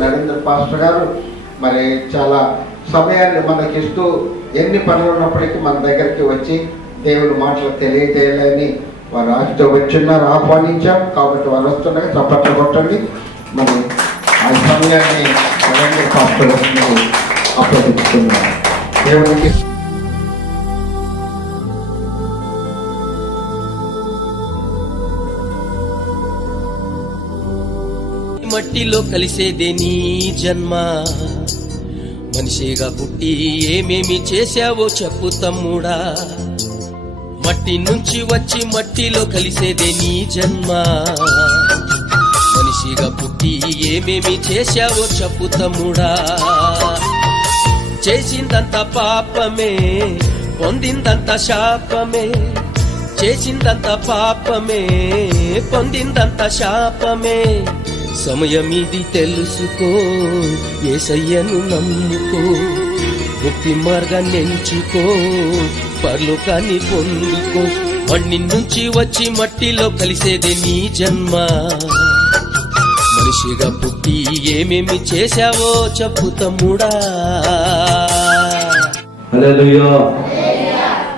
Narendra pastor గారు మరి చాలా సమయాన్ని మనకి ఇస్తూ ఎన్ని పనులు ఉన్నప్పటికీ మన దగ్గరికి వచ్చి దేవుని మాటలు తెలియజేయాలని వారు ఆశతో వచ్చిన్నారు ఆహ్వానించాం. కాబట్టి వారు వస్తుండగా చప్పట్లు కొట్టండి. మరి ఆ సమయాన్ని నరేంద్ర పాస్టర్ గారిని అప్పగిస్తున్నారు దేవునికి మట్టిలో కలిసేదే నీ జన్మ. మనిషిగా పుట్టి ఏమేమి చేశావో చెప్పు తమ్ముడా. మట్టి నుంచి వచ్చి మట్టిలో కలిసేదే నీ జన్మ. మనిషిగా పుట్టి ఏమేమి చేశావో చెప్పు తమ్ముడా. చేసిందంత పాపమే పొందిందంత శాపమే. చేసిందంత పాపమే పొందిందంత శాపమే. సమయమిది తెలుసుకో ఏసయ్యను నమ్ముకో ముక్తి మార్గాన్ని ఎంచుకో పర్లోకాన్ని పొందుకో. మಣ್ಣి నుంచి వచ్చి మట్టిలో కలిసేది నీ జన్మ. మనిషిగా పుట్టి ఏమేమి చేశావో చెప్పు తమ్ముడా.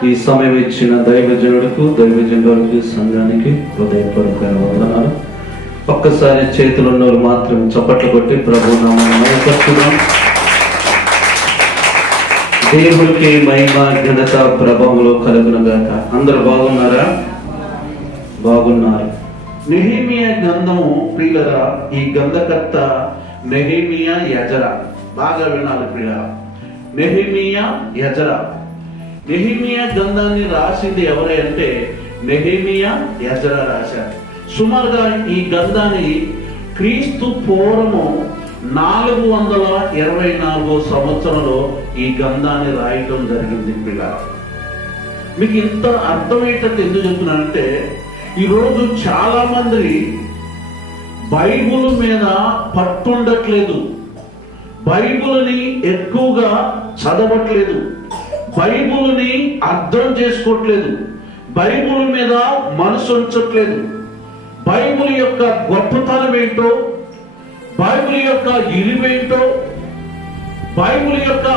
ఈ సమయం ఇచ్చిన దైవజనుడికి దైవజనుడికి సంఘానికి హృదయపూర్వక వందనాలు. ఒక్కసారి చేతులు ఉన్నవారు మాత్రం చప్పట్లు కొట్టి ప్రభు నామాన్ని మహిమపరచుదాం దేవుడికి మహిమ ఘనత ప్రభావంలో కలుగునగాక. అందరు బాగున్నారా? బాగున్నారు. నెహిమియా గంధము ప్రియులరా ఈ గంధకర్త నెహిమియా యజర. బాగా వినాలి ప్రియులరా. నెహిమియా యజర. నెహిమియా గంధాన్ని రాసింది ఎవరే అంటే నెహిమియా యజర రాశారు. సుమారుగా ఈ గ్రంథాన్ని క్రీస్తు పూర్వము నాలుగు వందల ఇరవై నాలుగో సంవత్సరంలో ఈ గ్రంథాన్ని రాయటం జరిగింది పిల్లలు. మీకు ఇంత అర్థమయ్యేటట్టు ఎందుకు చెప్తున్నానంటే ఈరోజు చాలా మంది బైబుల్ మీద పట్టుండట్లేదు. బైబుల్ని ఎక్కువగా చదవట్లేదు. బైబుల్ని అర్థం చేసుకోవట్లేదు. బైబుల్ మీద మనసు ఉంచట్లేదు. బైబుల్ యొక్క గొప్పతనం ఏంటో బైబుల్ యొక్క ఇలివేంటో బైబుల్ యొక్క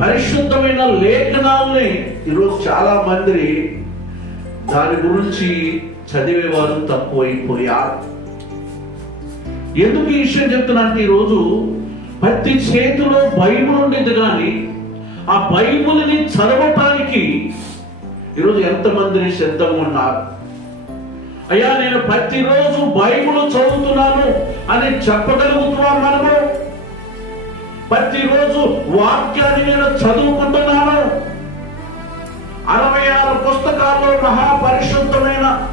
పరిశుద్ధమైన లేఖనాల్ని ఈరోజు చాలా మంది దాని గురించి చదివేవారు తక్కువైపోయారు. ఎందుకు ఈ విషయం చెప్తున్నా అంటే ఈరోజు ప్రతి చేతిలో బైబుల్ ఉండేది కానీ ఆ బైబుల్ని చదవటానికి ఈరోజు ఎంతమందిని సిద్ధంగా ఉన్నారు? అయ్యా నేను ప్రతిరోజు బైబుల్ చదువుతున్నాను అని చెప్పగలుగుతున్నాం మనము. ప్రతిరోజు వాక్యాన్ని నేను చదువుకుంటున్నాను. అరవై ఆరు పుస్తకాల్లో మహాపరిశుద్ధమైన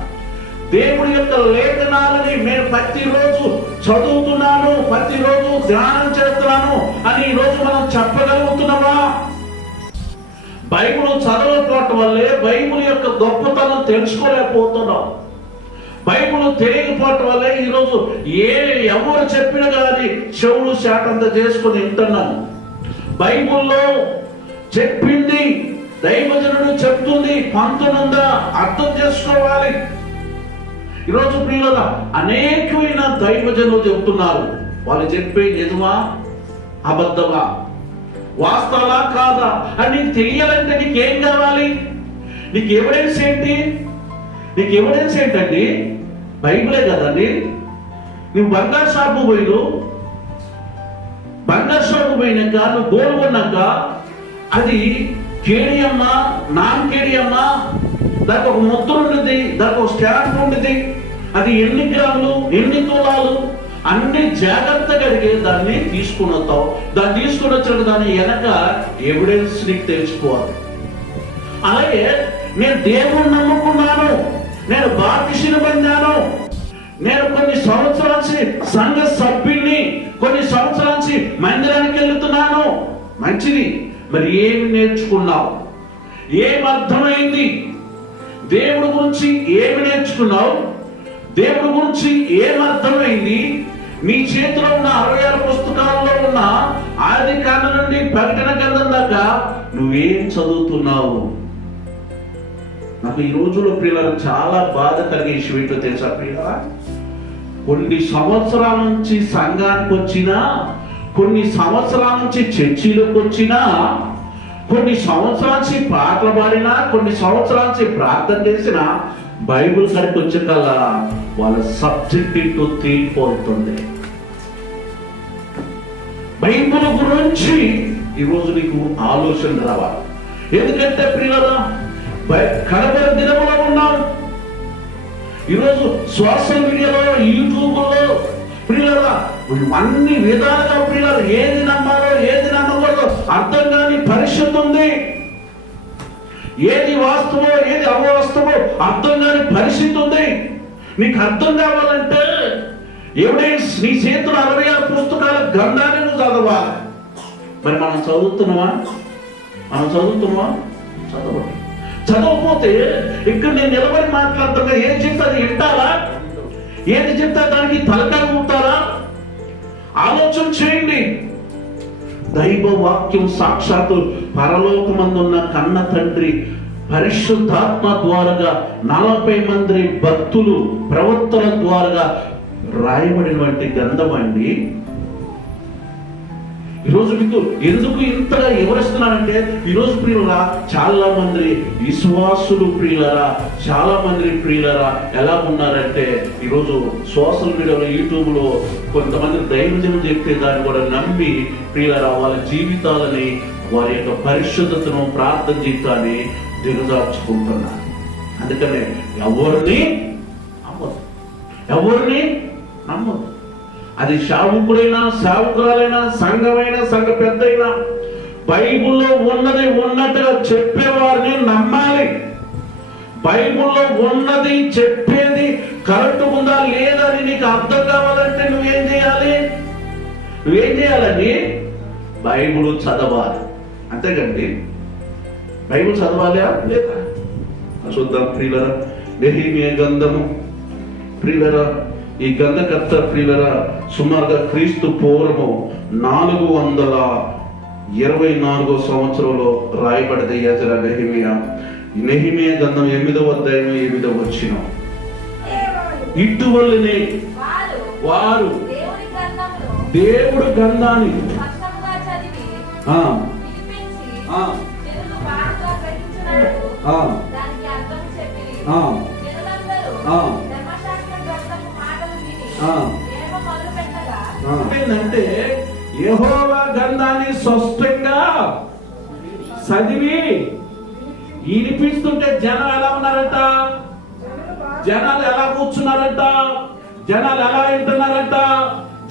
దేవుడి యొక్క లేఖనాలని నేను ప్రతిరోజు చదువుతున్నాను ప్రతిరోజు ధ్యానం చేస్తున్నాను అని ఈరోజు మనం చెప్పగలుగుతున్నామా? బైబుల్ చదవకపోవటం వల్లే బైబుల్ యొక్క గొప్పతనం తెలుసుకోలేకపోతున్నాం. బైబుల్ తెలియకపోవటం వల్లే ఈరోజు ఏ ఎవరు చెప్పినా కానీ చెవులు శాటంత చేసుకుని వింటున్నాము బైబుల్లో చెప్పింది దైవజనుడు చెప్తుంది పంతనుందా అర్థం చేసుకోవాలి. ఈరోజు ప్రియుల అనేకమైన దైవజనులు చెబుతున్నారు వాళ్ళు చెప్పే నిజమా అబద్ధమా? వాస్తవా కాదా? అని నీకు తెలియాలంటే నీకేం కావాలి? నీకు ఎవిడెన్స్ ఏంటి? నీకు ఎవిడెన్స్ ఏంటండి? బైబిలే కదండి? నువ్వు బంగారు షాపు పోయిను బంగారు షాపు పోయినాక నువ్వు గోలు కొన్నాక అది కేడియమ్మ నాన్ కేడియమ్మ దానికి ఒక ముద్ర ఉండేది దానికి ఒక స్టాంప్ ఉండేది అది ఎన్ని గ్రాములు ఎన్ని తులాలు అన్ని జాగ్రత్తగా కలిగే దాన్ని తీసుకుని వస్తావు. దాన్ని తీసుకుని వచ్చిన దాని వెనక ఎవిడెన్స్ నీకు తెలుసుకోవాలి. అలాగే నేను దేవుణ్ణి నమ్ముకున్నాను. నేను బాప్తిసిన పొందాను. నేను కొన్ని సంవత్సరాల నుంచి సంఘ సభ్యుల్ని కొన్ని సంవత్సరాల నుంచి మందిరానికి వెళ్తున్నాను. మంచిది. మరి ఏమి నేర్చుకున్నావు? ఏం అర్థమైంది? దేవుడి గురించి ఏమి నేర్చుకున్నావు? దేవుడి గురించి ఏం అర్థమైంది? నీ చేతిలో ఉన్న అరవై ఆరు పుస్తకాల్లో ఉన్న ఆది కాండ నుండి ప్రకటన గ్రంథం దాకా నువ్వేం చదువుతున్నావు? నాకు ఈ రోజుల్లో ప్రియులను చాలా బాధ కలిగే విషయం ఏంటో తెలుసా పిల్ల కొన్ని సంవత్సరాల నుంచి సంఘానికి వచ్చినా కొన్ని సంవత్సరాల నుంచి చర్చిలకు వచ్చినా కొన్ని సంవత్సరాల నుంచి పాటలు పాడినా కొన్ని సంవత్సరాల నుంచి ప్రార్థన చేసినా బైబిల్ సరికి వచ్చిన కల్లా వాళ్ళ సబ్జెక్ట్ ఇంటూ తేలిపోతుంది బైబుల్ గురించి ఈరోజు నీకు ఆలోచన రావాలి. ఎందుకంటే ప్రియులరా బై- దినములో ఉన్నాం ఈరోజు సోషల్ మీడియాలో యూట్యూబ్లో ప్రియులరా అన్ని విధాలుగా పిల్లలు ఏది నమ్మాలో ఏది నమ్మకూడదు అర్థం కాని పరిస్థితి ఉంది. ఏది వాస్తవో ఏది అవాస్తవో అర్థం కాని పరిస్థితి ఉంది. నీకు అర్థం కావాలంటే ఎవిడెన్స్ నీ చేతులు అరవై ఆరు పుస్తకాల గ్రంథాన్ని నువ్వు చదవాలి. మరి మనం చదువుతున్నావా మనం చదువుతున్నావా చదవండి. చదవకపోతే ఇక్కడ నేను నిలబడి మాట్లాడుతున్నా. ఏది చెప్తే అది వింటారా? ఏది చెప్తే దానికి తలకాయ ఉంటారా ఆలోచన చేయండి. దైవ వాక్యం సాక్షాత్తు పరలోకమందున్న కన్న తండ్రి పరిశుద్ధాత్మ ద్వారాగా నలభై మంది భక్తులు ప్రవక్తల ద్వారాగా రాయబడినటువంటి గ్రంథం అండి. ఈరోజు మీకు ఎందుకు ఇంతగా వివరిస్తున్నానంటే ఈరోజు ప్రియులరా చాలా మంది విశ్వాసులు ప్రియులరా చాలా మంది ప్రియులరా ఎలా ఉన్నారంటే ఈరోజు సోషల్ మీడియాలో యూట్యూబ్లో కొంతమంది దైవజనం చెప్తే దాన్ని కూడా నమ్మి ప్రియులరా వాళ్ళ జీవితాలని వారి యొక్క పరిశుద్ధతను ప్రార్థన జీవితాన్ని దిగజార్చుకుంటున్నారు. అందుకనే ఎవరిని నమ్మదు ఎవరిని నమ్మదు అది శావుకుడైనా శావుకురాలైనా సంఘమైనా సంఘ పెద్దయినా బైబుల్లో ఉన్నది ఉన్నట్టుగా చెప్పేవారిని నమ్మాలి. బైబుల్లో ఉన్నది చెప్పేది కరెక్ట్ ఉందా లేదని నీకు అర్థం కావాలంటే నువ్వేం చేయాలి? నువ్వేం చేయాలని బైబుల్ చదవాలి. అంతేకండి. బైబుల్ చదవాలా లేదా? చూద్దాం ప్రియులరా నెహిమియా గంధము. ప్రియులరా ఈ గంధకర్త ప్రియుల సుమారుగా క్రీస్తు పూర్వము నాలుగు వందల ఇరవై నాలుగో సంవత్సరంలో రాయబడిన యజర నెహిమియా. నెహిమియా గంధం ఎనిమిదవ అధ్యాయం ఎనిమిదవ వచ్చిన. ఇటువలనే వారు దేవుడు గంధాన్ని ఆ ఆ, ఏంటంటే యహోవా గంధాన్ని స్పష్టంగా చదివి వినిపిస్తుంటే జనం ఎలా ఉన్నారట? జనాలు ఎలా కూర్చున్నారట? జనాలు ఎలా వింటున్నారట?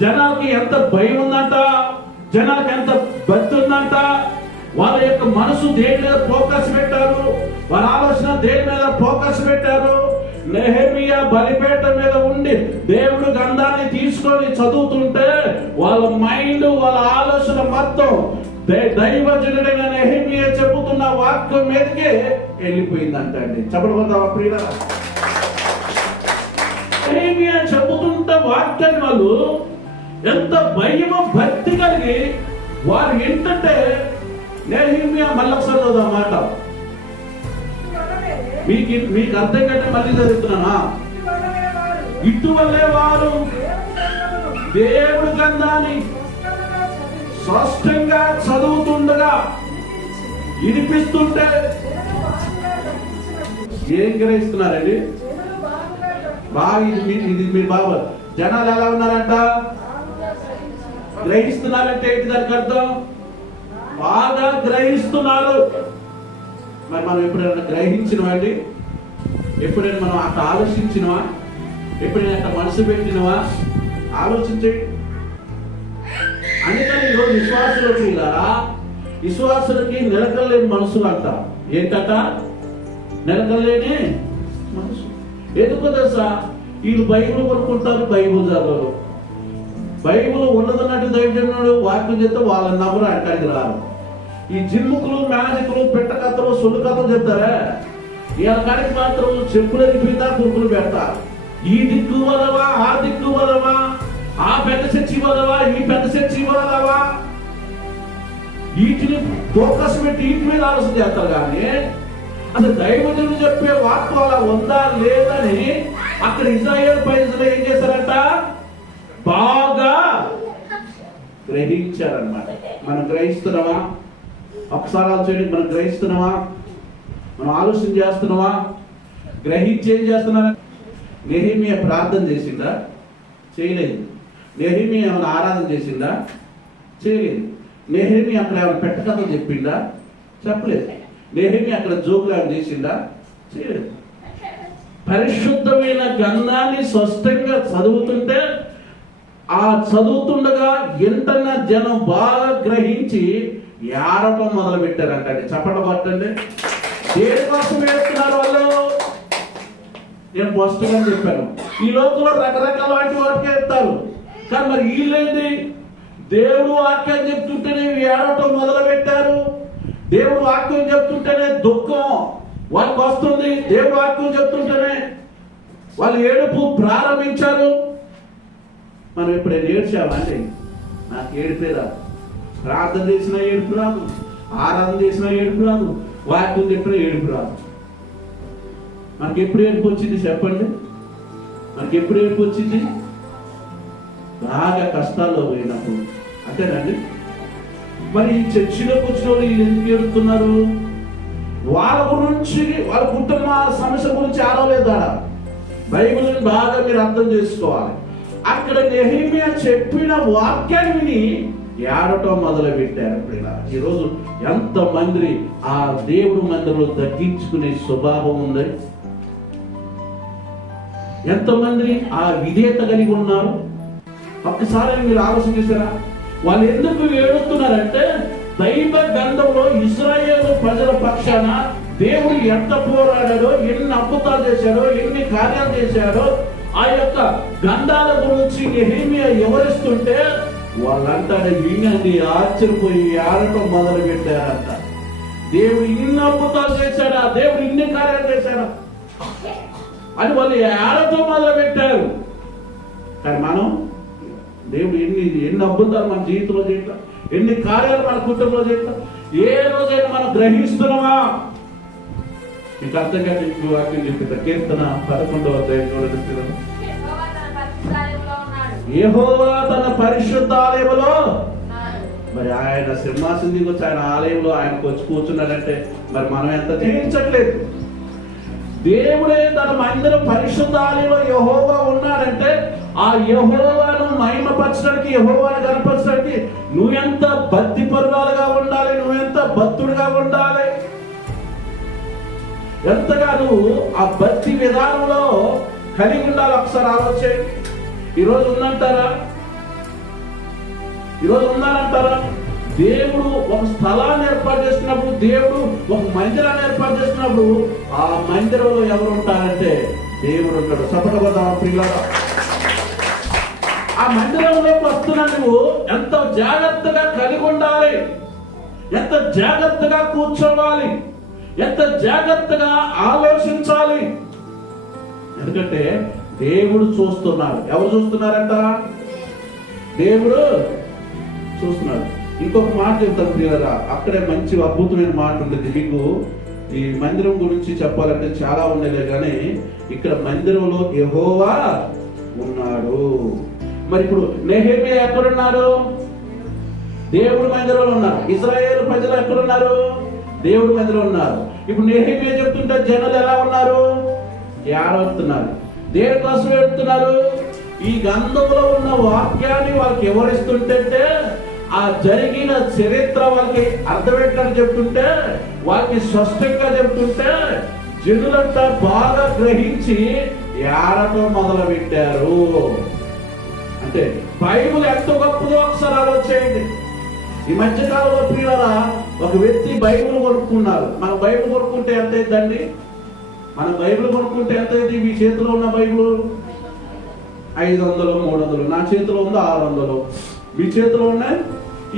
జనాలకి ఎంత భయం ఉందంట? జనాలకి ఎంత భక్తి ఉందంట? వాళ్ళ యొక్క మనసు దేని మీద ఫోకస్ పెట్టారు? వాళ్ళ ఆలోచన దేని మీద ఫోకస్ పెట్టారు? నెహమియా బలిపేట మీద ఉండి దేవుడు గంధాన్ని తీసుకొని చదువుతుంటే వాళ్ళ మైండ్ వాళ్ళ ఆలోచన మొత్తం దైవజనుడైన నెహమియా చెబుతున్న వాక్యం మీదకే వెళ్ళిపోయిందంట అండి చెప్పబోతావా ప్రియ నెహమియా చెబుతుంటే వాక్యం వాళ్ళు ఎంత భయము భక్తి కలిగి వారు ఏంటంటే నెహమియా మళ్ళొకసారి చదువు మాట. మీకు మీకు అర్థం కంటే మళ్ళీ చదువుతున్నానా? ఇటువల్లే వారు దేవుడు గ్రంథాన్ని స్పష్టంగా చదువుతుండగా వినిపిస్తుంటే ఏం గ్రహిస్తున్నారండి? బాగా ఇది ఇది మీ బాబు. జనాలు ఎలా ఉన్నారంట? గ్రహిస్తున్నారంటే ఏంటి దానికి అర్థం? బాగా గ్రహిస్తున్నారు. మరి మనం ఎప్పుడైనా గ్రహించినవండి ఎప్పుడైనా మనం అట్లా ఆలోచించినవా? ఎప్పుడైనా అట్లా మనసు పెట్టినవా? ఆలోచించండి అందుకని ఈరోజు విశ్వాసులకి ఇలా విశ్వాసులకి నిలకలేని మనసులు అంట. ఏంటట? నిలకలేని మనసు. ఎందుకు తెలుసా? వీళ్ళు బైబుల్ కొనుక్కుంటారు బైబుల్ చదవరు. బైబుల్ ఉన్నదన్నట్టు దైవజనుడు వాక్యం చేస్తే వాళ్ళని నమ్మరు అక్కడికి రారు. ఈ జిమ్ముకులు మ్యాజిక్లు పెట్టకథలు సొల్లు కథలు చెప్తారా? వీళ్ళ మాత్రం చెప్పులు ఎరిపితా కురుకులు పెడతారు ఈ దిక్కు వదవా ఆ దిక్కు వదవా ఆ పెద్ద చర్చి వదవా ఈ పెద్ద చర్చి వదలవా? వీటిని ఫోకస్ పెట్టి వీటి మీద ఆలోచన చేస్తారు కానీ అసలు దైవజనుడు చెప్పే వాక్కు అలా ఉందా లేదని అక్కడ ఇజ్రాయేల్ ప్రజలు ఏం చేశారంట? బాగా గ్రహించారన్నమాట. మనం గ్రహిస్తున్నావా ఒకసారి చేయడం మనం గ్రహిస్తున్నావా మనం ఆలోచన చేస్తున్నావా గ్రహించి ఏం చేస్తున్నారా? నెహిమియా ప్రార్థన చేసిందా? చేయలేదు. నెహిమియా ఏమైనా ఆరాధన చేసిందా? చేయలేదు. నెహిమి అక్కడ ఏమైనా పెట్టకథ చెప్పిందా? చెప్పలేదు. నెహిమి అక్కడ జోకులు ఏమైనా చేసిందా? చేయలేదు. పరిశుద్ధమైన గంధాన్ని స్పష్టంగా చదువుతుంటే ఆ చదువుతుండగా ఎంతన్నా జనం బాగా గ్రహించి ఏడటం మొదలు పెట్టారంటండి చప్పట పట్టండి ఏడు కోసం వేస్తున్నారు వాళ్ళు? నేను స్పష్టంగా చెప్పాను. ఈ లోపల రకరకాల వాటి వాటికి చెప్తారు. కానీ మరి వీళ్ళేంది? దేవుడు వాక్యం చెప్తుంటేనే ఏడవటం మొదలు పెట్టారు దేవుడు వాక్యం చెప్తుంటేనే దుఃఖం వాళ్ళకి వస్తుంది. దేవుడు వాక్యం చెప్తుంటేనే వాళ్ళు ఏడుపు ప్రారంభించారు. మనం ఇప్పుడు ఏడ్చామా అండి నాకు ఏడిపే ప్రార్థన చేసినా ఏడుపు రాదు. ఆరాధన చేసినా ఏడుపు రాదు. వాక్యం చెప్పిన ఏడుపు రాదు. మనకి ఎప్పుడు ఏడుపు వచ్చింది చెప్పండి? మనకి ఎప్పుడు ఏడుపు వచ్చింది? బాగా కష్టాల్లో పోయినప్పుడు. అంతేనండి? మరి ఈ చర్చిలోకి వచ్చిన వాళ్ళు వీళ్ళు ఎందుకు ఏడుతున్నారు వాళ్ళ గురించి వాళ్ళ కుటుంబ సమస్య గురించి ఆడలేదా బైబిల్ని బాగా మీరు అర్థం చేసుకోవాలి. అక్కడ నెహిమియా చెప్పిన వాక్యాన్ని విని ఏడటం మొదలు పెట్టారు ప్రియులారా. ఈరోజు ఎంత మంది ఆ దేవుడు మందిరంలో తగ్గించుకునే స్వభావం ఉంది? ఎంతమంది ఆ విధేయత కలిగి ఉన్నారు? ఒక్కసారి మీరు ఆలోచన చేశారా? వాళ్ళు ఎందుకు ఏడుస్తున్నారంటే దైవ గంధంలో ఇస్రాయేల్ ప్రజల పక్షాన దేవుడు ఎంత పోరాడాడో ఎన్ని అద్భుతాలు చేశాడో ఎన్ని కార్యాలు చేశాడో ఆ యొక్క గంధాల గురించి నెహేమియా వివరిస్తుంటే వాళ్ళంతా వినండి ఆశ్చర్యపోయి ఆడటం మొదలు పెట్టారంట దేవుడు ఇన్ని అద్భుతాలు చేశాడా? దేవుడు ఇన్ని కార్యాలు చేశాడా? అని వాళ్ళు ఆడటం మొదలు పెట్టారు కానీ మనం దేవుడు ఎన్ని ఎన్ని అద్భుతాలు మన జీవితంలో చేయటం ఎన్ని కార్యాలు మన కుటుంబంలో చేయటం ఏ రోజైనా మనం గ్రహిస్తున్నామా? మీకు అర్థం కాదు వాక్యం చెప్పిన కీర్తన పదకొండవ అధ్యాయం చూడండి యెహోవా తన పరిశుద్ధాలయములో ఉన్నాడు. మరి ఆయన సింహాసనం దిగి వచ్చి ఆయన ఆలయంలో ఆయనకు వచ్చి కూర్చున్నాడంటే మరి మనం ఎంత జయించట్లేదు? దేవుడే తన మందిరం పరిశుద్ధ ఆలయంలో యహోవా ఉన్నాడంటే ఆ యహోవాను మహిమపరచడానికి యహోవాను కనపరచడానికి నువ్వెంత భక్తి పరురాలుగా ఉండాలి నువ్వెంత భక్తుడిగా ఉండాలి? ఎంతగా నువ్వు ఆ భక్తి విధానంలో కలిగి ఉండాలి? ఒకసారి ఆలోచన ఈరోజు ఉందంటారా? ఈరోజు ఉన్నారంటారా దేవుడు ఒక స్థలాన్ని ఏర్పాటు చేసినప్పుడు దేవుడు ఒక మందిరాన్ని ఏర్పాటు చేసినప్పుడు ఆ మందిరంలో ఎవరు ఉంటారంటే దేవుడు ఉంటాడు సపట ప్రియులారా? ఆ మందిరంలోకి వస్తున్న నువ్వు ఎంత జాగ్రత్తగా కలిగి ఉండాలి? ఎంత జాగ్రత్తగా కూర్చోవాలి? ఎంత జాగ్రత్తగా ఆలోచించాలి? ఎందుకంటే దేవుడు చూస్తున్నాడు. ఎవరు చూస్తున్నారంట? దేవుడు చూస్తున్నాడు. ఇంకొక మాట చెప్తాను ప్రియులరా. అక్కడే మంచి అద్భుతమైన మాట ఉంటుంది. మీకు ఈ మందిరం గురించి చెప్పాలంటే చాలా ఉండేలే కానీ ఇక్కడ మందిరంలో ఎహోవా ఉన్నాడు. మరి ఇప్పుడు నెహేమియా ఎక్కడున్నారు దేవుడు మందిరంలో ఉన్నారు. ఇజ్రాయేల్ ప్రజలు ఎక్కడున్నారు? దేవుడు మందిరంలో ఉన్నారు. ఇప్పుడు నెహేమియా చెప్తుంటే జనులు ఎలా ఉన్నారు? ఏడవుతున్నారు దేని కోసం ఏడుతున్నారు? ఈ గంధంలో ఉన్న వాక్యాన్ని వాళ్ళకి ఎవరిస్తుంటే ఆ జరిగిన చరిత్ర వాళ్ళకి అర్థమయ్యేటట్టు చెప్తుంటే వాళ్ళకి స్పష్టంగా చెప్తుంటే జనులంతా బాగా గ్రహించి ఏడటం మొదలు పెట్టారు అంటే బైబుల్ ఎంత గొప్పదో ఒకసారి ఆలోచించండి. ఈ మధ్యకాలంలో పిల్లల ఒక వ్యక్తి బైబుల్ కొనుక్కున్నారు. మనం బైబుల్ కొనుక్కుంటే ఎంత అయిందండి మన బైబిల్ కొనుక్కుంటే ఎంత అయితే మీ చేతిలో ఉన్న బైబిల్? ఐదు వందలు మూడు వందలు నా చేతిలో ఉంది ఆరు వందలు మీ చేతిలో ఉన్నాయి?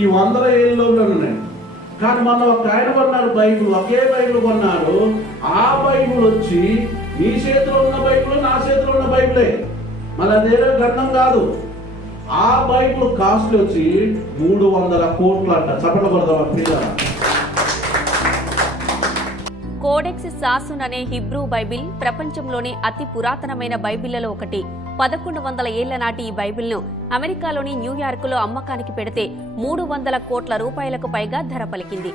ఈ వందల ఏళ్ళలో ఉన్నాయి. కానీ మొన్న ఒక ఆయన కొన్నాడు బైబిల్ ఒకే బైబిల్ కొన్నాడు. ఆ బైబిల్ వచ్చి నీ చేతిలో ఉన్న బైబిల్ నా చేతిలో ఉన్న బైబిలే. మళ్ళీ అదేదో గ్రంథం కాదు. ఆ బైబిల్ కాస్ట్ వచ్చి మూడు వందల కోట్లు అంట చప్పట్లు కొడదాం కోడెక్స్ సాసున్ అనే హిబ్రూ బైబిల్ ప్రపంచంలోనే అతి పురాతనమైన బైబిళ్ళలో ఒకటి. పదకొండు వందల ఏళ్ళ నాటి ఈ బైబిల్ను అమెరికాలోని న్యూయార్కులో అమ్మకానికి పెడితే మూడు వందల కోట్ల రూపాయలకు పైగా ధర పలికింది.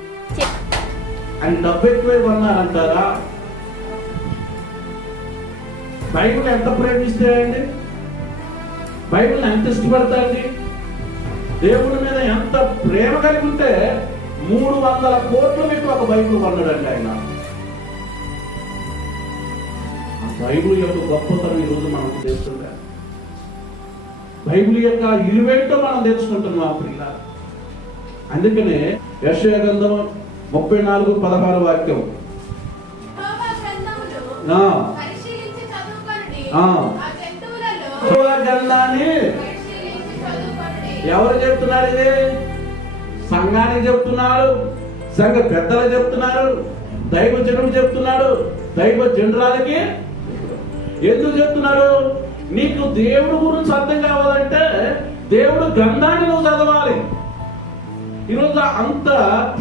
బైబిల్ ఎంత ప్రేమిస్తాయండి? బైబిల్ ఎంత ఇష్టపడతాయండి? దేవుడి మీద ఎంత ప్రేమ కలిగి ఉంటే మూడు వందల కోట్లు మీకు ఒక బైబిల్ కొన్నాడండి ఆయన. బైబిల్ యొక్క గొప్పతనం ఈరోజు మనకు తెలుస్తుందా బైబిల్ యొక్క ఇలువేంటో మనం తెలుసుకుంటున్నాం ప్రియుల అందుకనే యశయ గ్రంథం ముప్పై నాలుగు పదహారు వాక్యం. గ్రంథాన్ని. ఎవరు చెప్తున్నారు ఇది? సంఘానికి చెప్తున్నారు సంఘ పెద్దలు చెప్తున్నారు దైవ జనుడు చెప్తున్నాడు దైవ జనరాలకి ఎందుకు చెప్తున్నారు? నీకు దేవుడు గురించి అర్థం కావాలంటే దేవుడు గ్రంథాన్ని నువ్వు చదవాలి. ఈరోజు అంత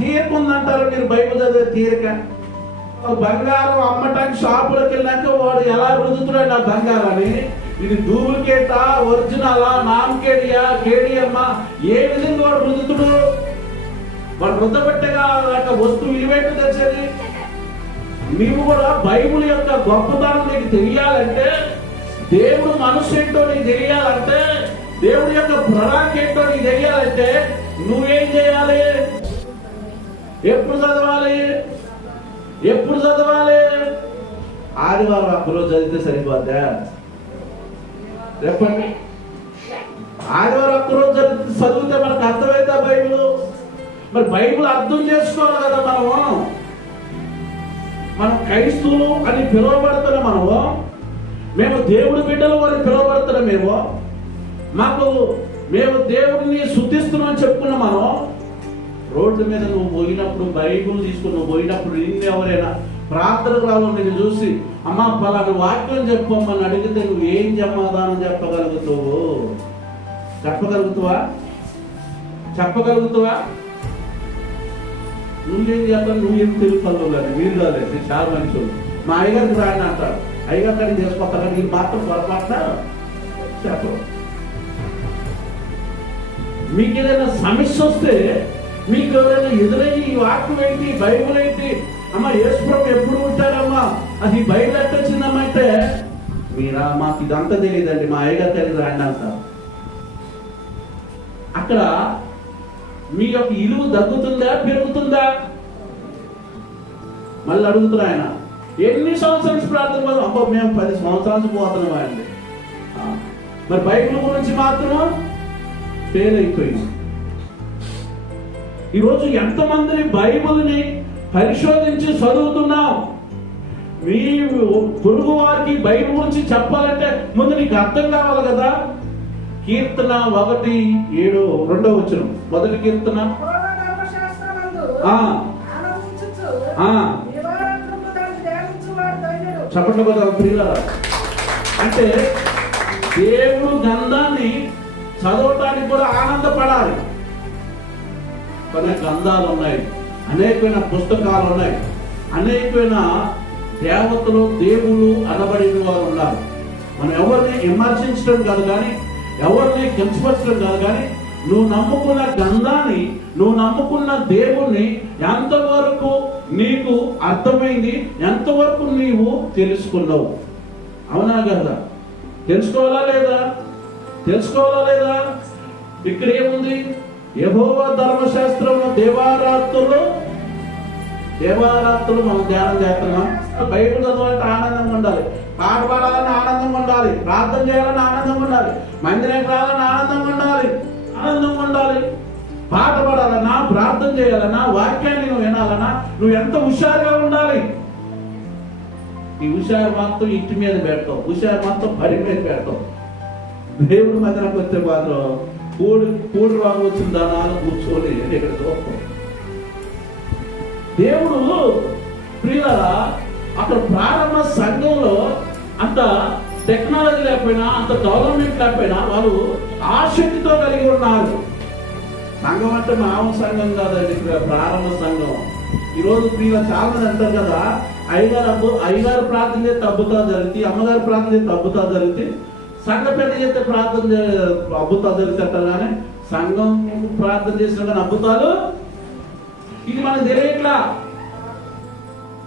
తీరిక ఉందంటారు మీరు బైబిల్ చదివే తీరిక. బంగారం అమ్మటానికి షాపులకు వెళ్ళాక వాడు ఎలా రుదుతున్నాడు నా బంగారాన్ని? ఇది డూప్లికేటా ఒరిజినలా నామకేడియా కేడియమ్మా? ఏ విధంగా వాడు రుదుతుడు వాడు రుద్దబెట్టగా వస్తువు విలువైన తెలిసేది? నీవు కూడా బైబుల్ యొక్క గొప్పతనం నీకు తెలియాలంటే దేవుడు మనసు ఏంటో నీకు తెలియాలంటే దేవుడి యొక్క ప్రణాళిక ఏంటో నీకు తెలియాలంటే నువ్వేం చేయాలి? ఎప్పుడు చదవాలి? ఎప్పుడు చదవాలి? ఆదివారం ఒక్కరోజు చదివితే సరిపోద్దా? చెప్పండి. ఆదివారం ఒక్కరోజు చదివితే చదివితే మనకు అర్థమైతే బైబిల్? మరి బైబిల్ అర్థం చేసుకోవాలి కదా మనము. మనం క్రైస్తవులు అని పిలువబడుతున్న మనము మేము దేవుడి బిడ్డలు అని పిలువబడుతున్న మేము మాకు మేము దేవుడిని శుద్ధిస్తున్నాం చెప్పుకున్న మనం రోడ్డు మీద నువ్వు పోయినప్పుడు బైబుల్ తీసుకుని నువ్వు పోయినప్పుడు నిన్ను ఎవరైనా ప్రార్థనకు రావడం నేను చూసి అమ్మ పలాని వాక్యం చెప్పమ్మని అడిగితే నువ్వు ఏం సమాధానం చెప్పగలుగుతావు? చెప్పగలుగుతావా? చెప్పగలుగుతావా? నువ్వేం చేస్తావు నువ్వేం తెలుగుతావు కానీ మీరు కాలేదు మీరు చాలా మంచోళ్ళు మా అయ్యగారికి రాని అంటారు అయ్యగారు కానీ చేసుకొస్తారు కానీ మీరు మాత్రం పొరపాటున? చెప్పరు మీకు ఏదైనా సమస్య వస్తే మీకు ఎవరైనా ఎదురయ్యి ఈ వాక్యం ఏంటి బైబుల్ ఏంటి? అమ్మ యేసుప్రభు ఎప్పుడు ఉంటారమ్మా అది బయట బైబిల్ అంటే మీరా మాకు ఇదంతా తెలియదండి మా అయ్యగారు తెలియదు రాండి అంటారు. అక్కడ మీ యొక్క ఇలువ తగ్గుతుందా పెరుగుతుందా? మళ్ళీ అడుగుతున్నా ఆయన ఎన్ని సంవత్సరాల ప్రార్థన పోదాం అబ్బో మేము పది సంవత్సరాల పోతున్నాం అండి మరి బైబిల్ గురించి మాత్రం ఫెయిల్ అయిపోయింది. ఈరోజు ఎంతమందిని బైబిల్ని పరిశోధించి చదువుతున్నాం? మీ పొరుగు వారికి బైబిల్ గురించి చెప్పాలంటే ముందు నీకు అర్థం కావాలి కదా? కీర్తన ఒకటి ఏడు రెండో వచ్చిన మొదటి కీర్తన. చప్పట్లు కదా ప్రియులారా అంటే దేవుడు గంధాన్ని చదవటానికి కూడా ఆనందపడాలి. కొన్ని గ్రంథాలు ఉన్నాయి. అనేకమైన పుస్తకాలు ఉన్నాయి. అనేకమైన దేవతలు దేవుళ్ళు అనబడిన వారు ఉన్నారు. మనం ఎవరిని విమర్శించడం కాదు కానీ ఎవరిని కించపరచడం కాదు కానీ నువ్వు నమ్ముకున్న గంధాన్ని నువ్వు నమ్ముకున్న దేవుణ్ణి ఎంతవరకు నీకు అర్థమైంది ఎంతవరకు నీవు తెలుసుకున్నావు? అవునా కదా? తెలుసుకోవాలా లేదా? తెలుసుకోవాలా లేదా? ఇక్కడ ఏముంది? యహోవ ధర్మశాస్త్రంలో దేవారాత్రులు దేవారాత్రులు మనం ధ్యానం చేస్తున్నాం. బయట చదవాలంటే ఆనందంగా ఉండాలి. పాట పాడాలని ఆనందంగా ఉండాలి. ప్రార్థన చేయాలని ఆనందంగా ఉండాలి. మందిరానికి రావాలని ఆనందంగా ఉండాలి. ఆనందంగా ఉండాలి. పాట పాడాలన్నా ప్రార్థన చేయాలన్నా వాక్యాన్ని నువ్వు వినాలన్నా నువ్వు ఎంత హుషారుగా ఉండాలి? ఈ హుషారు మాత్రం ఇంటి మీద పెడతావు. హుషారు మాత్రం పడి మీద పెడతావు. దేవుడి మధ్యన వస్తే మాత్రం కూడి కూడి రాగు వచ్చిన దానాలు కూర్చొని ఇక్కడ చూస్తాం దేవుడు ప్రియులరా అక్కడ ప్రారంభ సంఘంలో అంత టెక్నాలజీ లేకపోయినా అంత డెవలప్మెంట్ లేకపోయినా వాళ్ళు ఆసక్తితో కలిగి ఉన్నారు. సంఘం అంటే మామూలు సంఘం కాదండి ప్రారంభ సంఘం. ఈరోజు ప్రియుల చాలా మంది అంటారు కదా అయ్యగారు అబ్బు అయ్యగారు ప్రార్థన చేస్తే అద్భుతాలు అమ్మగారు ప్రార్థన చేస్తే అద్భుతాలు జరుగుతాయి. సంఘ పెద్ద చేస్తే ప్రార్థన అబ్బుతా జరిగితే అంటారు కానీ సంఘం ప్రార్థన చేసిన కానీ అద్భుతాలు ఇది మనకు తెలియట్లా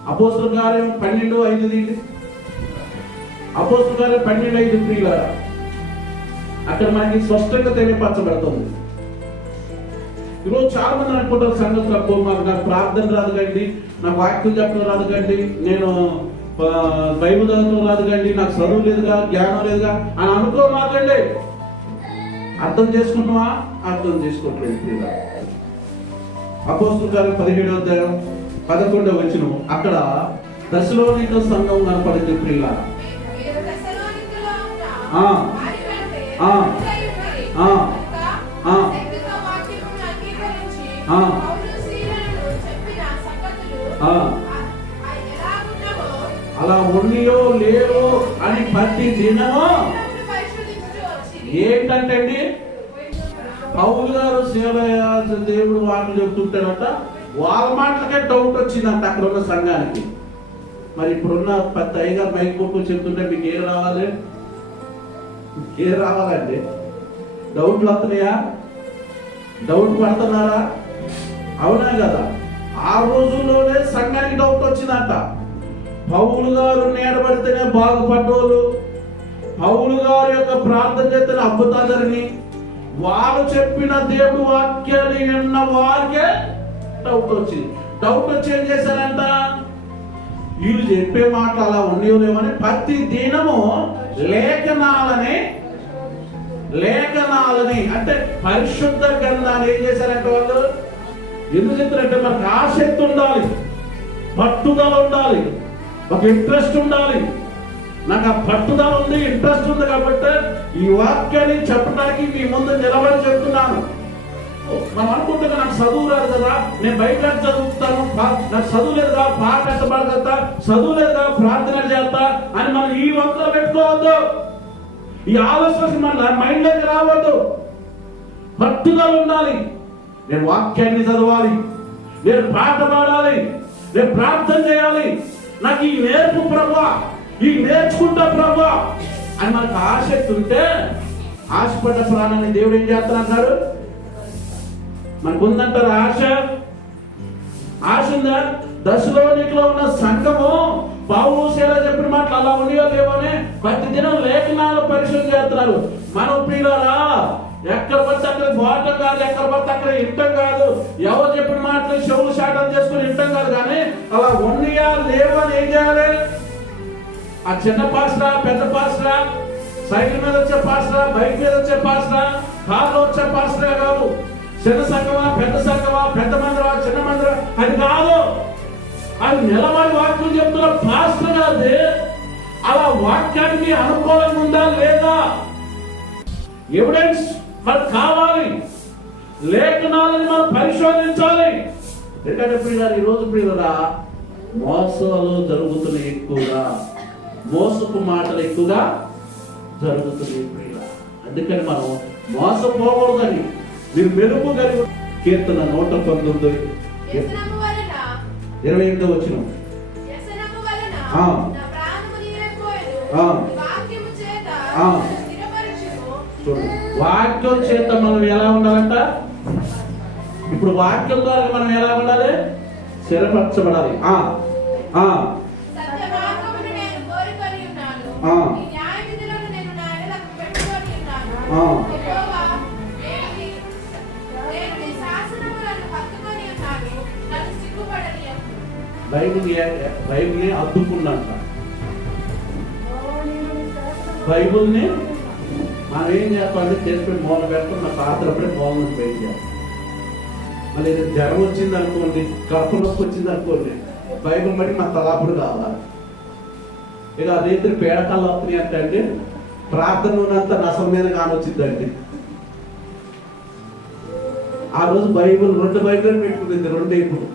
అపోస్తుల కార్యం పన్నెండు ఐదు దీంట్లో అపోస్తుల కార్యం పన్నెండు ఐదు ప్రియులారా అక్కడ మనకి స్పష్టంగా తెలియపరచబడుతుంది. ఈరోజు చాలా మంది అనుకుంటారు సంగతి తక్కువ మాకు నాకు ప్రార్థన రాదు కండి నాకు వాక్యం చెప్పడం రాదు కండి నేను బైబుల్ చదవడం రాదు కండి నాకు చదువు లేదుగా జ్ఞానం లేదుగా అని అనుకో మాకండి అర్థం చేసుకుంటున్నావా? అర్థం చేసుకోవట్లేదు అపోస్తుల కార్యం పదిహేడవ అధ్యాయం పదకొండవ వచ్చిన అక్కడ దశలోనిక సంఘం కనపడింది ప్రియుల మీరు తెస్సలోనికలో ఉన్న ఆ. వారికంటే ఆ. ముందయున్నది. ఆ. కనుక ఆ. శక్తితో వాక్యమును అంగీకరించి ఆ. పౌలు శీలలు చెప్పిన సంగతులు ఆ. ఆ- ఆ ఎలాగున్నవో అలా ఉన్నయో లేవో అని ప్రతి దినమో. ఏంటంటే అండి పౌల్ గారు సేవ దేవుడు వాళ్ళు చెప్తుంటారట వాళ్ళ మాటలకే డౌట్ వచ్చిందంట అక్కడ ఉన్న సంఘానికి. మరి ఇప్పుడున్న పెద్ద అయ్యగారు మైక్ పట్టుకొని చెప్తుంటే మీకు ఏం రావాలి? ఏం రావాలండి? డౌట్లు వస్తున్నాయా? డౌట్ పడుతున్నారా? అవునా కదా? ఆ రోజుల్లోనే సంఘానికి డౌట్ వచ్చిందంట. పౌలు గారు నేడబడితేనే బాగుపడ్డోళ్ళు. పౌలు గారి యొక్క ప్రార్థన చేతనే అద్భుతాలు జరిగి వారు చెప్పిన దేవుడు వాక్యాలు విన్న వారికే డౌట్ వచ్చింది. డౌట్ వచ్చి ఏం చేశారంట? వీళ్ళు చెప్పే మాటలు అలా ఉండేవి లేవని ప్రతి దినము లేఖనాలని లేఖనాలని అంటే పరిశుద్ధ గ్రంథాలు ఏం చేశారంటే వాళ్ళు? ఎందుకు చెప్తారంటే మనకు ఆసక్తి ఉండాలి. పట్టుదల ఉండాలి. ఒక ఇంట్రెస్ట్ ఉండాలి. నాకు ఆ పట్టుదల ఉంది ఇంట్రెస్ట్ ఉంది కాబట్టి ఈ వాక్యాన్ని చెప్పడానికి మీ ముందు నిలబడి చెప్తున్నాను. మనం అనుకుంటున్నా నాకు చదువు రాదు కదా నేను బయట చదువుతాను నాకు చదువు లేదు కదా పాట ఎత్తబడగలుగుతా చదువు లేదు కదా ప్రార్థన చేస్తా అని మనం ఈ వంతులు పెట్టుకోవద్దు. ఈ ఆలోచన మన మైండ్లోకి రావద్దు. పట్టుదల ఉండాలి. నేను వాక్యాన్ని చదవాలి. నేను పాట పాడాలి. నేను ప్రార్థన చేయాలి. నాకు ఈ నేర్పు ప్రభా ఈ నేర్చుకుంటా ప్రభా. అని మనకు ఆసక్తి ఉంటే ఆశపడ్డ ప్రాణాన్ని దేవుడు ఏం చేస్తానంటాడు మనకు ఉందంటారు ఆశ? ఆశ ఉందా? దశలోనికిలో ఉన్న సంఘము పావులు సేల చెప్పిన మాటలు అలా ఉన్నాయో లేవోనే? ప్రతి దినం లేఖనాలు పరిశీలన చేస్తున్నారు. మనం ప్రియులారా ఎక్కడ పడితే అక్కడ పోవటం కాదు ఎక్కడ పడితే అక్కడ ఇంటం కాదు. ఎవరు చెప్పిన మాటలు చెవులు శాటం చేసుకుని ఇంటం కాదు కానీ అలా ఉన్నాయా లేవని ఏం చేయాలి ఆ చిన్న పాస్రా పెద్ద పాస్రా సైకిల్ మీద వచ్చే పాస్రా బైక్ మీద వచ్చే పాస్రా కార్లో వచ్చే పాస్రా కాదు. చిన్న సంఘమా పెద్ద సంఘమా పెద్ద మందిరా చిన్న మందిరా అది కాదు. అది నిలబడి వాక్యం చెప్తున్న పాస్టర్ కాదు. అలా వాక్యానికి అనుకూలంగా ఉందా లేదా? ఎవిడెన్స్ మనకు కావాలి. లేఖనాలను మనం పరిశోధించాలి. ఎందుకంటే ప్రియులారు ఈ రోజు ప్రియులరా మోసాలు జరుగుతున్నాయి ఎక్కువగా. మోసపు మాటలు ఎక్కువగా ప్రియుల అందుకని మనం మోసపోకూడదని మీరు మెరుపు కలిగి కీర్తన నూట పంతొమ్మిది. ఇరవై ఎనిమిదో వచ్చిన. చూడండి వాక్యం చేత మనం ఎలా ఉండాలంట? ఇప్పుడు వాక్యం ద్వారా మనం ఎలా ఉండాలి? స్థిరపరచబడాలి. ఆ. ఆ. బైబిల్ బైబిల్ని అద్దుకున్నంట బైబిల్ని మనం ఏం చేస్తామంటే చేసిపోయి మూల పెట్టుకుని నా పాత్రపడి మూల నుంచి బయట చేస్తాం. మళ్ళీ ఏదో జ్వరం వచ్చింది అనుకోండి కడుపు నొప్పి వచ్చింది అనుకోండి బైబిల్ బట్టి మన తలాపుడు కావాలి. ఇక రేత్రి పేడకాలు వస్తున్నాయి అంటే అండి ప్రార్థన ఉన్నంత నసం మీద కానొచ్చిందండి ఆ రోజు బైబిల్ రెండు బైబిల్ పెట్టుకుంది రెండు ఇప్పుడు.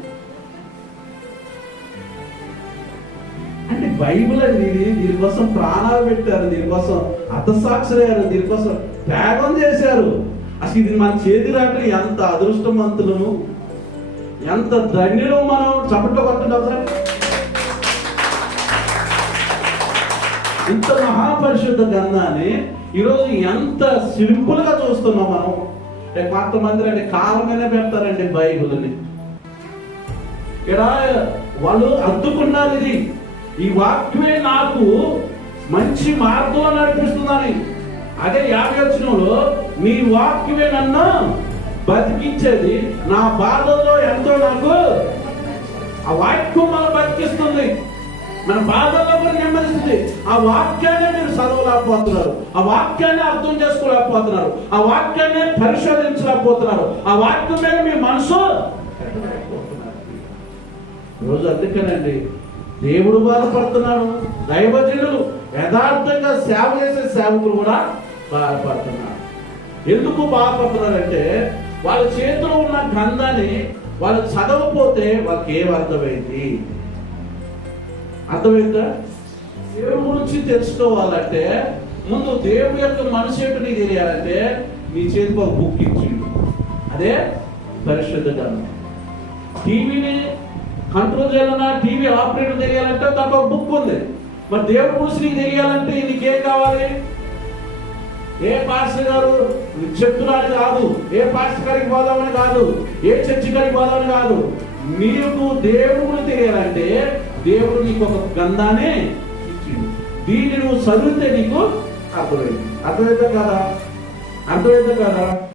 అంటే బైబిల్ అండి ఇది దీనికోసం ప్రాణాలు పెట్టారు దీనికోసం అర్థసాక్షులయ్యారు దీనికోసం త్యాగం చేశారు. అసలు ఇది మన చేతి రాటలు ఎంత అదృష్టవంతులము ఎంత ధన్యులు మనం చప్పట్లు కొట్టడం ఇంత మహాపరిశుద్ధ గ్రంథాన్ని ఈరోజు ఎంత సింపుల్గా చూస్తున్నాం మనం. రేపు కొంతమంది రండి కాలమైనా పెడతారండి బైబుల్ని. ఇక్కడ వాళ్ళు అద్దుకున్నారు ఇది ఈ వాక్యమే నాకు మంచి మార్గంలో నడిపిస్తుందని. అదే యాభై నీ వాక్యమే నన్ను బతికించేది నా బాధల్లో ఎంతో నాకు ఆ వాక్యం మనం బతికిస్తుంది. మన బాధల్లో కూడా నెమ్మదిస్తుంది ఆ వాక్యాన్ని మీరు చదవలేకపోతున్నారు. ఆ వాక్యాన్ని అర్థం చేసుకోలేకపోతున్నారు. ఆ వాక్యాన్ని పరిశోధించలేకపోతున్నారు. ఆ వాక్యం మీద మీ మనసు రోజు అందుకేనండి దేవుడు బాధపడుతున్నాడు. దైవజనులు యథార్థంగా సేవ చేసే సేవకులు కూడా బాధపడుతున్నారు. ఎందుకు బాధపడుతున్నారంటే వాళ్ళ చేతిలో ఉన్న గ్రంథాన్ని వాళ్ళు చదవకపోతే వాళ్ళకి ఏం అర్థమైంది? అర్థమైందా? దేవుడి గురించి తెలుసుకోవాలంటే ముందు దేవుడి యొక్క మనసు ఏంటో నీకు తెలియాలంటే నీ చేతికి ఒక బుక్ ఇచ్చిండు. అదే పరిశుద్ధ గ్రంథం. టీవీని కంట్రోల్ చేయాలన్నా టీవీ ఆపరేటర్ తెలియాలంటే దాంట్లో ఒక బుక్ ఉంది. మరి దేవుడి గురించి నీకు తెలియాలంటే నీకేం కావాలి? ఏ పాస్టర్ గారు చెప్తున్నాడు కాదు. ఏ పాస్టర్ గారికి పోదామని కాదు. ఏ చర్చి గారికి పోదామని కాదు. నీకు దేవుడు తెలియాలంటే దేవుడు నీకు ఒక గంధానే ఇచ్చిండు. దీన్ని నువ్వు చదివితే నీకు అర్థమైంది. అర్థమైతే కదా? అర్థమైతే కదా?